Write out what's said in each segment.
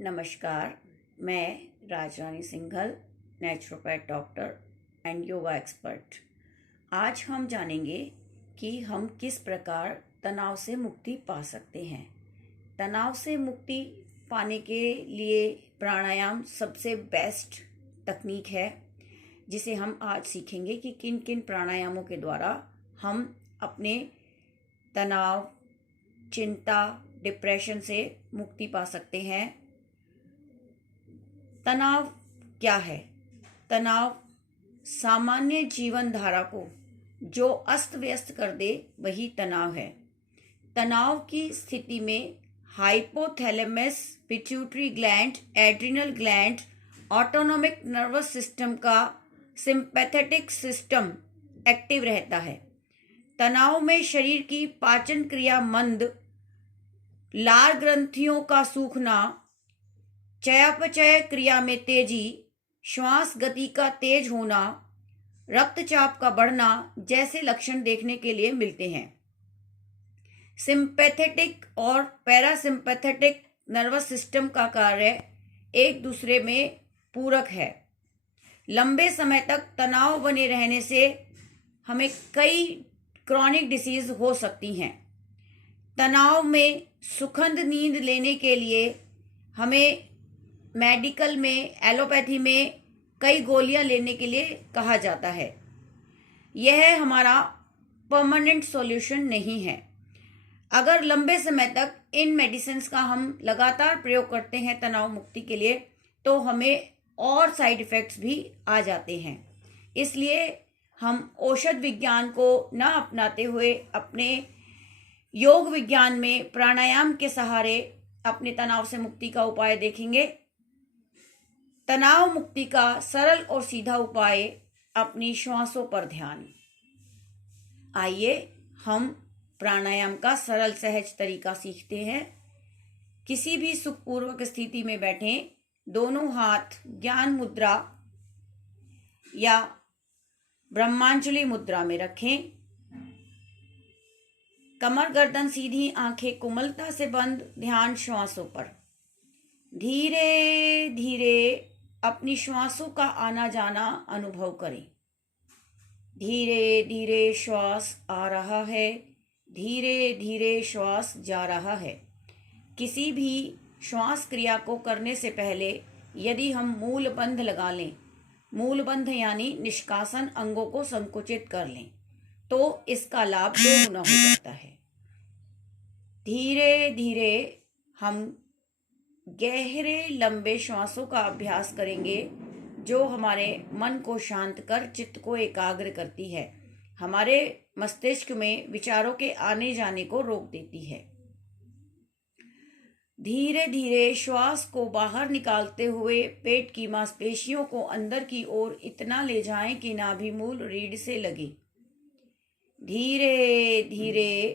नमस्कार। मैं Rajrani Singhal, naturopath doctor and yoga expert. आज हम जानेंगे कि हम किस प्रकार तनाव से मुक्ति पा सकते हैं। तनाव से मुक्ति पाने के लिए प्राणायाम सबसे बेस्ट तकनीक है, जिसे हम आज सीखेंगे कि किन किन प्राणायामों के द्वारा हम अपने तनाव, चिंता, डिप्रेशन से मुक्ति पा सकते हैं। तनाव क्या है? तनाव सामान्य जीवन धारा को जो अस्त व्यस्त कर दे वही तनाव है। तनाव की स्थिति में hypothalamus, pituitary gland, adrenal gland, autonomic nervous system का सिंपैथेटिक सिस्टम एक्टिव रहता है। तनाव में शरीर की पाचन क्रिया मंद, लार ग्रंथियों का सूखना, चयापचय क्रिया में तेजी, श्वास गति का तेज होना, रक्तचाप का बढ़ना जैसे लक्षण देखने के लिए मिलते हैं। सिंपैथेटिक और पैरासिम्पैथेटिक नर्वस सिस्टम का कार्य एक दूसरे में पूरक है। लंबे समय तक तनाव बने रहने से हमें कई क्रॉनिक डिसीज हो सकती हैं। तनाव में सुखद नींद लेने के लिए हमें मेडिकल में, एलोपैथी में कई गोलियां लेने के लिए कहा जाता है। यह हमारा परमानेंट सॉल्यूशन नहीं है। अगर लंबे समय तक इन मेडिसिन्स का हम लगातार प्रयोग करते हैं तनाव मुक्ति के लिए, तो हमें और साइड इफ़ेक्ट्स भी आ जाते हैं। इसलिए हम औषध विज्ञान को न अपनाते हुए अपने योग विज्ञान में प्राणायाम के सहारे अपने तनाव से मुक्ति का उपाय देखेंगे। तनाव मुक्ति का सरल और सीधा उपाय अपनी श्वासों पर ध्यान। आइए हम प्राणायाम का सरल सहज तरीका सीखते हैं। किसी भी सुखपूर्वक स्थिति में बैठें, दोनों हाथ ज्ञान मुद्रा या ब्रह्मांजलि मुद्रा में रखें। कमर गर्दन सीधी, आंखें कोमलता से बंद, ध्यान श्वासों पर। धीरे धीरे अपनी श्वासों का आना जाना अनुभव करें। धीरे धीरे श्वास आ रहा है, धीरे धीरे श्वास जा रहा है। किसी भी श्वास क्रिया को करने से पहले यदि हम मूल बंध लगा लें, मूल बंध यानी निष्कासन अंगों को संकुचित कर लें, तो इसका लाभ दोगुना हो जाता है। धीरे धीरे हम गहरे लंबे श्वासों का अभ्यास करेंगे, जो हमारे मन को शांत कर चित्त को एकाग्र करती है, हमारे मस्तिष्क में विचारों के आने जाने को रोक देती है। धीरे धीरे श्वास को बाहर निकालते हुए पेट की मांसपेशियों को अंदर की ओर इतना ले जाएं कि नाभिमूल रीढ़ से लगे। धीरे धीरे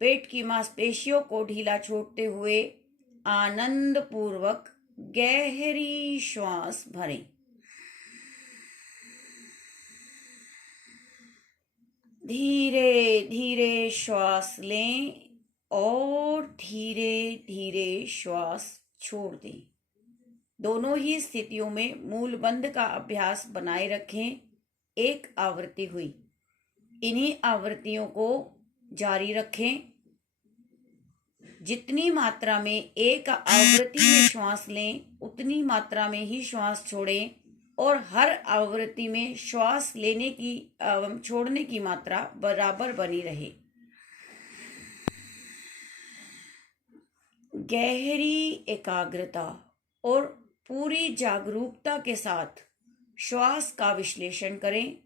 पेट की मांसपेशियों को ढीला छोड़ते हुए आनंद पूर्वक गहरी श्वास भरें। धीरे धीरे श्वास लें और धीरे धीरे श्वास छोड़ दें। दोनों ही स्थितियों में मूल बंध का अभ्यास बनाए रखें। एक आवृत्ति हुई, इन्हीं आवृत्तियों को जारी रखें। जितनी मात्रा में एक आवृत्ति में श्वास लें, उतनी मात्रा में ही श्वास छोड़ें और हर आवृत्ति में श्वास लेने की छोड़ने की मात्रा बराबर बनी रहे। गहरी एकाग्रता और पूरी जागरूकता के साथ श्वास का विश्लेषण करें।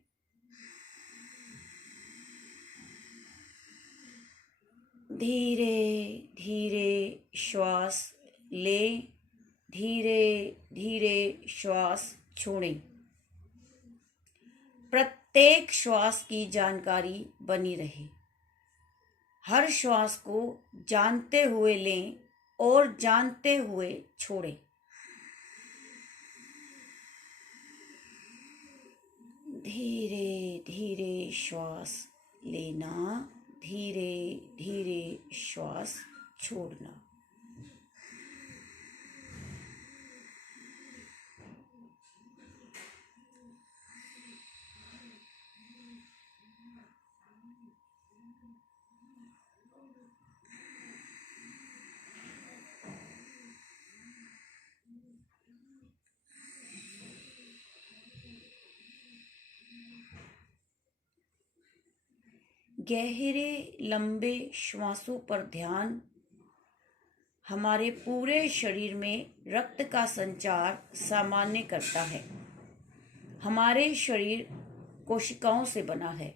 धीरे धीरे श्वास लें, धीरे धीरे श्वास छोड़ें। प्रत्येक श्वास की जानकारी बनी रहे। हर श्वास को जानते हुए लें और जानते हुए छोड़ें। धीरे धीरे श्वास लेना, धीरे धीरे श्वास छोड़ना। गहरे लंबे श्वासों पर ध्यान हमारे पूरे शरीर में रक्त का संचार सामान्य करता है। हमारे शरीर कोशिकाओं से बना है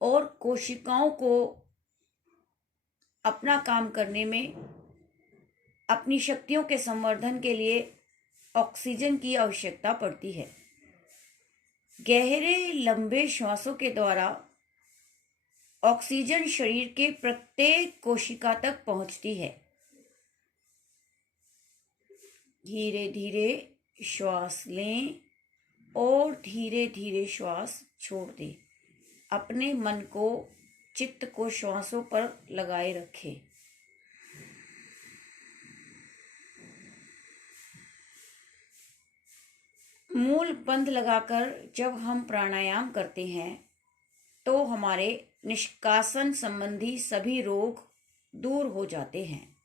और कोशिकाओं को अपना काम करने में, अपनी शक्तियों के संवर्धन के लिए ऑक्सीजन की आवश्यकता पड़ती है। गहरे लंबे श्वासों के द्वारा ऑक्सीजन शरीर के प्रत्येक कोशिका तक पहुंचती है। धीरे धीरे श्वास लें और धीरे धीरे श्वास छोड़ दें। अपने मन को, चित्त को श्वासों पर लगाए रखें। मूल बंध लगाकर जब हम प्राणायाम करते हैं तो हमारे निष्कासन संबंधी सभी रोग दूर हो जाते हैं।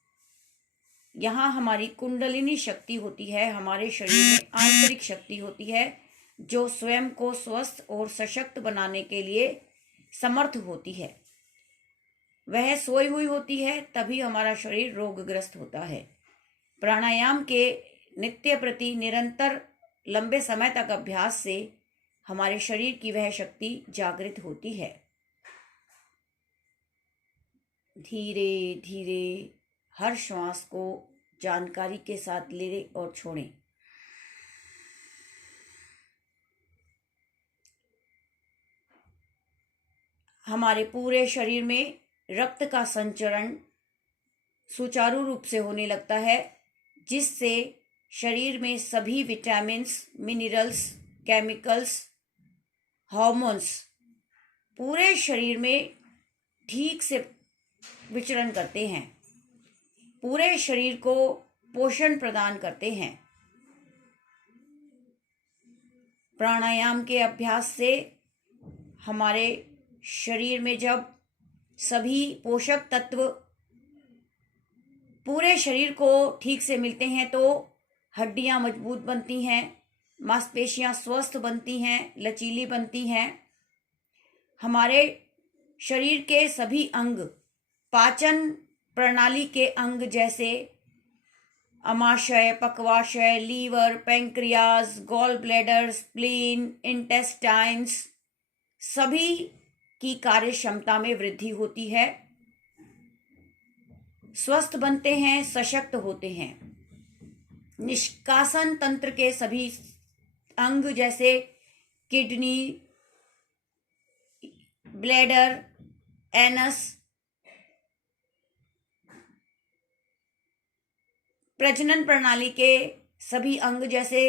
यहाँ हमारी कुंडलिनी शक्ति होती है, हमारे शरीर में आंतरिक शक्ति होती है जो स्वयं को स्वस्थ और सशक्त बनाने के लिए समर्थ होती है। वह सोई हुई होती है, तभी हमारा शरीर रोगग्रस्त होता है। प्राणायाम के नित्य प्रति निरंतर लंबे समय तक अभ्यास से हमारे शरीर की वह शक्ति जागृत होती है। धीरे धीरे हर श्वास को जानकारी के साथ लें और छोड़ें। हमारे पूरे शरीर में रक्त का संचरण सुचारू रूप से होने लगता है, जिससे शरीर में सभी विटामिन्स, मिनरल्स, केमिकल्स, हार्मोन्स पूरे शरीर में ठीक से विचरण करते हैं, पूरे शरीर को पोषण प्रदान करते हैं। प्राणायाम के अभ्यास से हमारे शरीर में जब सभी पोषक तत्व पूरे शरीर को ठीक से मिलते हैं तो हड्डियां मजबूत बनती हैं, मांसपेशियां स्वस्थ बनती हैं, लचीली बनती हैं। हमारे शरीर के सभी अंग, पाचन प्रणाली के अंग जैसे अमाशय, पक्वाशय, liver, pancreas, gall bladder, spleen, intestines सभी की कार्य क्षमता में वृद्धि होती है, स्वस्थ बनते हैं, सशक्त होते हैं। निष्कासन तंत्र के सभी अंग जैसे किडनी, ब्लैडर, एनस, प्रजनन प्रणाली के सभी अंग जैसे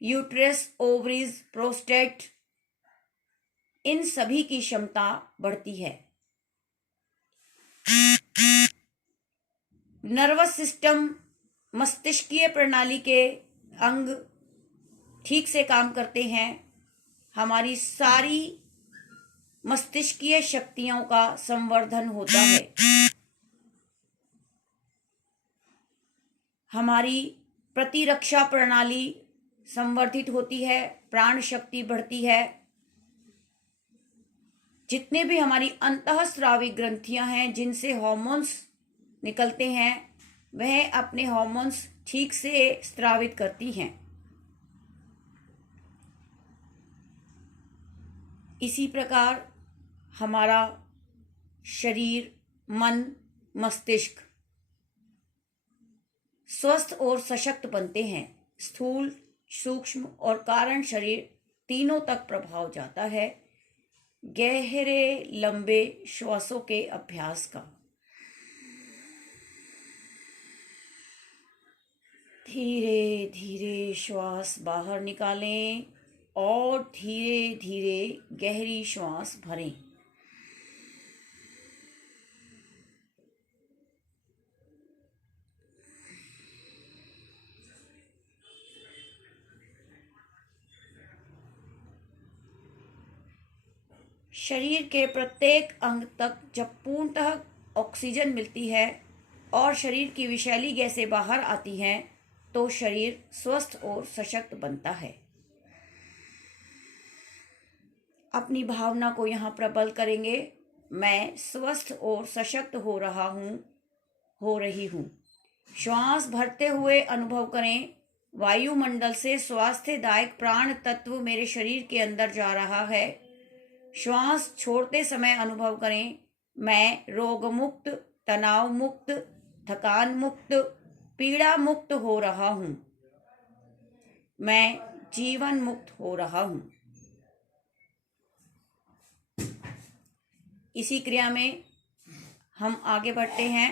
यूट्रस, ओवरीज, प्रोस्टेट, इन सभी की क्षमता बढ़ती है। नर्वस सिस्टम, मस्तिष्कीय प्रणाली के अंग ठीक से काम करते हैं। हमारी सारी मस्तिष्कीय शक्तियों का संवर्धन होता है। हमारी प्रतिरक्षा प्रणाली संवर्धित होती है, प्राण शक्ति बढ़ती है। जितने भी हमारी अंतःस्रावी ग्रंथियां हैं जिनसे हार्मोन्स निकलते हैं, वह अपने हार्मोन्स ठीक से स्रावित करती हैं। इसी प्रकार हमारा शरीर, मन, मस्तिष्क स्वस्थ और सशक्त बनते हैं। स्थूल, सूक्ष्म और कारण शरीर तीनों तक प्रभाव जाता है गहरे लंबे श्वासों के अभ्यास का। धीरे धीरे श्वास बाहर निकालें और धीरे धीरे गहरी श्वास भरें। शरीर के प्रत्येक अंग तक जब पूर्णतः ऑक्सीजन मिलती है और शरीर की विषैली गैसें बाहर आती हैं तो शरीर स्वस्थ और सशक्त बनता है। अपनी भावना को यहाँ प्रबल करेंगे मैं स्वस्थ और सशक्त हो रही हूँ। श्वास भरते हुए अनुभव करें, वायुमंडल से स्वास्थ्यदायक प्राण तत्व मेरे शरीर के अंदर जा रहा है। श्वास छोड़ते समय अनुभव करें, मैं रोग मुक्त, तनाव मुक्त, थकान मुक्त, पीड़ा मुक्त हो रहा हूँ। मैं जीवन मुक्त हो रहा हूँ। इसी क्रिया में हम आगे बढ़ते हैं।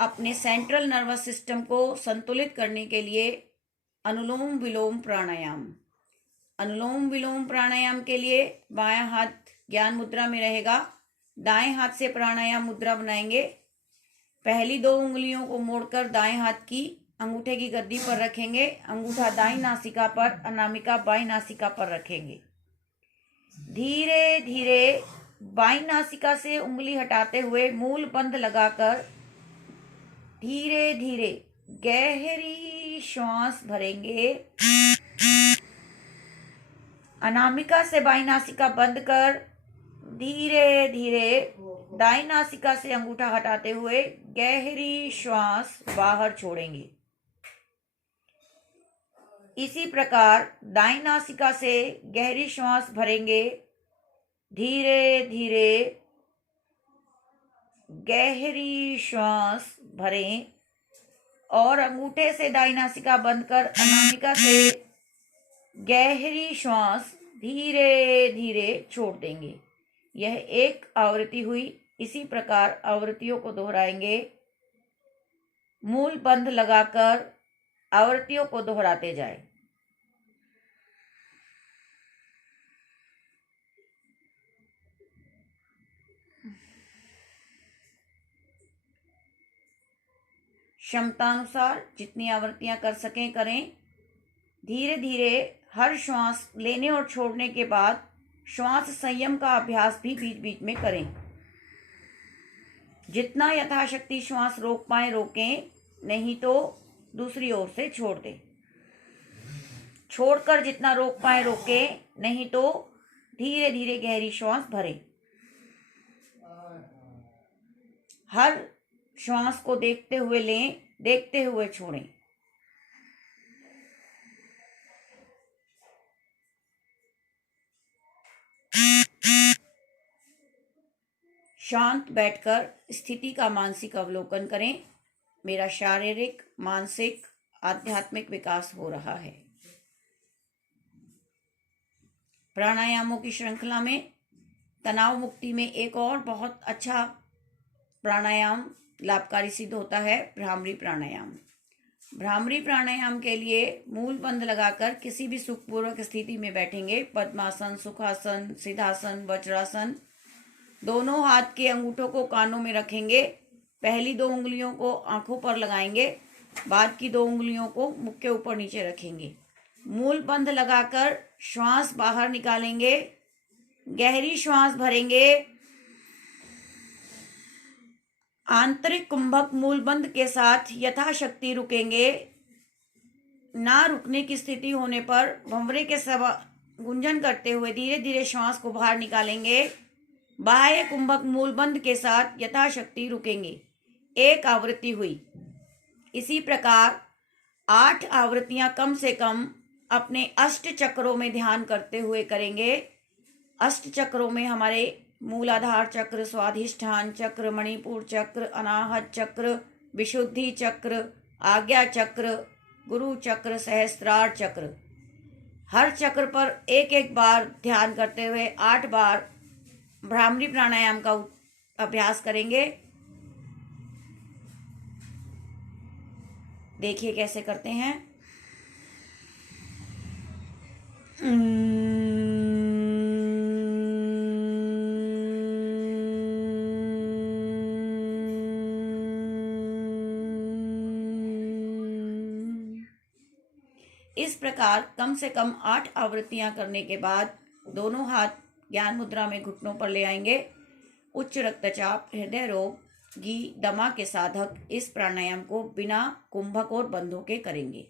अपने सेंट्रल नर्वस सिस्टम को संतुलित करने के लिए अनुलोम विलोम प्राणायाम। अनुलोम विलोम प्राणायाम के लिए बायां हाथ ज्ञान मुद्रा में रहेगा। दाएं हाथ से प्राणायाम मुद्रा बनाएंगे। पहली 2 उंगलियों को मोड़कर दाएं हाथ की अंगूठे की गद्दी पर रखेंगे। अंगूठा दाईं नासिका पर, अनामिका बाईं नासिका पर रखेंगे। धीरे धीरे बाईं नासिका से उंगली हटाते हुए मूल बंध लगाकर धीरे धीरे गहरी श्वास भरेंगे। अनामिका से बाईं नासिका बंद कर धीरे धीरे दाईं नासिका से अंगूठा हटाते हुए गहरी श्वास बाहर छोड़ेंगे। इसी प्रकार दाईं नासिका से गहरी श्वास भरेंगे। धीरे धीरे गहरी श्वास भरें और अंगूठे से दाईं नासिका बंद कर अनामिका से गहरी श्वास धीरे धीरे छोड़ देंगे। यह एक आवृत्ति हुई। इसी प्रकार आवृत्तियों को दोहराएंगे। मूल बंध लगाकर आवृत्तियों को दोहराते जाएं। क्षमतानुसार जितनी आवृत्तियां कर सकें करें। धीरे धीरे हर श्वास लेने और छोड़ने के बाद श्वास संयम का अभ्यास भी बीच बीच में करें। जितना यथाशक्ति श्वास रोक पाए रोकें, नहीं तो दूसरी ओर से छोड़ दें। छोड़कर जितना रोक पाए रोकें, नहीं तो धीरे धीरे गहरी श्वास भरें। हर श्वास को देखते हुए लें, देखते हुए छोड़ें। शांत बैठकर स्थिति का मानसिक अवलोकन करें। मेरा शारीरिक, मानसिक, आध्यात्मिक विकास हो रहा है। प्राणायामों की श्रृंखला में तनाव मुक्ति में एक और बहुत अच्छा प्राणायाम लाभकारी सिद्ध होता है, भ्रामरी प्राणायाम। भ्रामरी प्राणायाम के लिए मूल बंध लगाकर किसी भी सुखपूर्वक स्थिति में बैठेंगे। पद्मासन, सुखासन, सिद्धासन, वज्रासन। दोनों हाथ के अंगूठों को कानों में रखेंगे। पहली 2 उंगलियों को आंखों पर लगाएंगे। बाद की 2 उंगलियों को मुख के ऊपर नीचे रखेंगे। मूल बंध लगाकर श्वास बाहर निकालेंगे। गहरी श्वास भरेंगे। आंतरिक कुंभक मूल बंध के साथ यथाशक्ति रुकेंगे। ना रुकने की स्थिति होने पर भंवरे के गुंजन करते हुए धीरे धीरे श्वास को बाहर निकालेंगे। बाह्य कुंभक मूल बंध के साथ यथाशक्ति रुकेंगे। एक आवृत्ति हुई। इसी प्रकार 8 आवृत्तियां कम से कम अपने अष्ट चक्रों में ध्यान करते हुए करेंगे। अष्ट चक्रों में हमारे मूलाधार चक्र, स्वाधिष्ठान चक्र, मणिपुर चक्र, अनाहत चक्र, विशुद्धि चक्र, आज्ञा चक्र, गुरु चक्र, सहस्त्रार चक्र। हर चक्र पर एक एक बार ध्यान करते हुए 8 बार भ्रामरी प्राणायाम का अभ्यास करेंगे। देखिए कैसे करते हैं। इस प्रकार कम से कम 8 आवृत्तियां करने के बाद दोनों हाथ ज्ञान मुद्रा में घुटनों पर ले आएंगे। उच्च रक्तचाप, हृदय रोग, दमा के साधक इस प्राणायाम को बिना कुंभक और बंधों के करेंगे।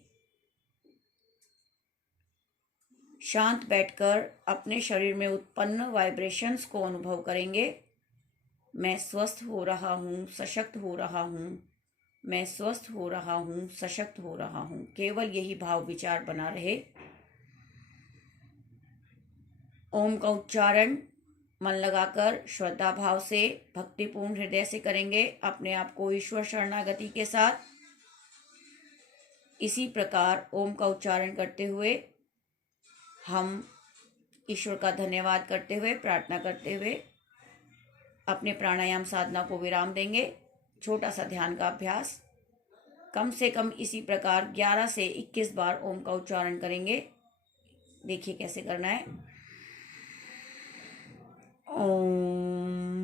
शांत बैठकर अपने शरीर में उत्पन्न वाइब्रेशंस को अनुभव करेंगे। मैं स्वस्थ हो रहा हूँ, सशक्त हो रहा हूँ। मैं स्वस्थ हो रहा हूँ, सशक्त हो रहा हूँ। केवल यही भाव विचार बना रहे। ओम का उच्चारण मन लगाकर श्रद्धा भाव से, भक्तिपूर्ण हृदय से करेंगे, अपने आप को ईश्वर शरणागति के साथ। इसी प्रकार ओम का उच्चारण करते हुए हम ईश्वर का धन्यवाद करते हुए, प्रार्थना करते हुए अपने प्राणायाम साधना को विराम देंगे। छोटा सा ध्यान का अभ्यास, कम से कम इसी प्रकार 11 से 21 बार ओम का उच्चारण करेंगे। देखिए कैसे करना है। ओम,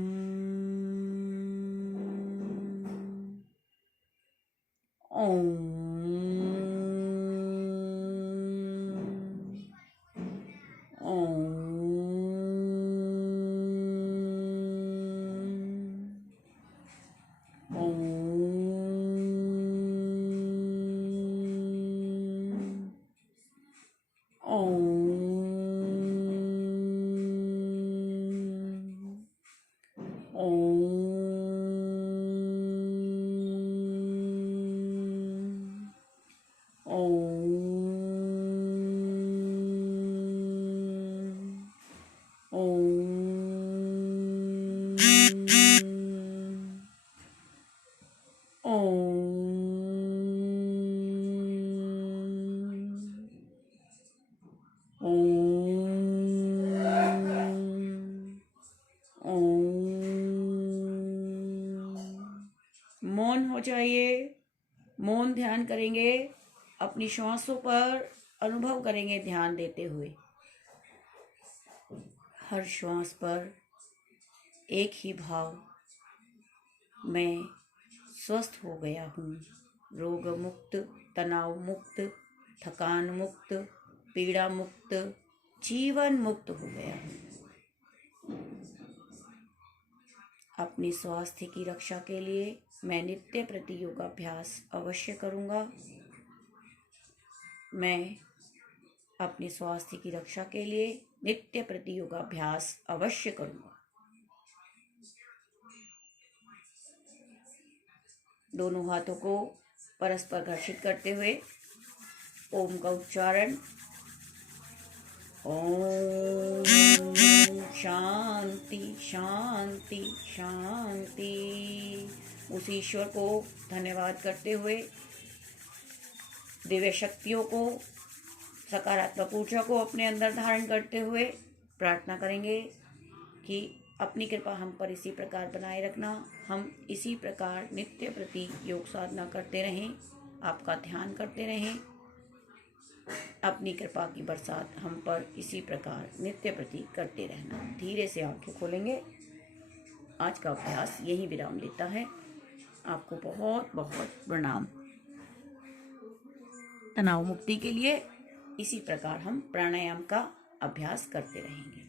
ओम, मौन हो जाइए। मौन ध्यान करेंगे, अपनी श्वासों पर अनुभव करेंगे ध्यान देते हुए। हर श्वास पर एक ही भाव, मैं स्वस्थ हो गया हूँ, रोग मुक्त, तनाव मुक्त, थकान मुक्त, पीड़ा मुक्त, जीवन मुक्त हो गया हूँ। अपने स्वास्थ्य की रक्षा के लिए मैं नित्य प्रति योगाभ्यास अवश्य करूँगा। मैं अपने स्वास्थ्य की रक्षा के लिए नित्य प्रति योगाभ्यास अवश्य करूँगा। दोनों हाथों को परस्पर घर्षित करते हुए ओम का उच्चारण। ओम शांति शांति शांति। उस ईश्वर को धन्यवाद करते हुए, दिव्य शक्तियों को, सकारात्मक ऊर्जा को अपने अंदर धारण करते हुए प्रार्थना करेंगे कि अपनी कृपा हम पर इसी प्रकार बनाए रखना। हम इसी प्रकार नित्य प्रति योग साधना करते रहें, आपका ध्यान करते रहें। अपनी कृपा की बरसात हम पर इसी प्रकार नित्य प्रति करते रहना। धीरे से आंखें खोलेंगे। आज का अभ्यास यहीं विराम लेता है। आपको बहुत बहुत प्रणाम। तनाव मुक्ति के लिए इसी प्रकार हम प्राणायाम का अभ्यास करते रहेंगे।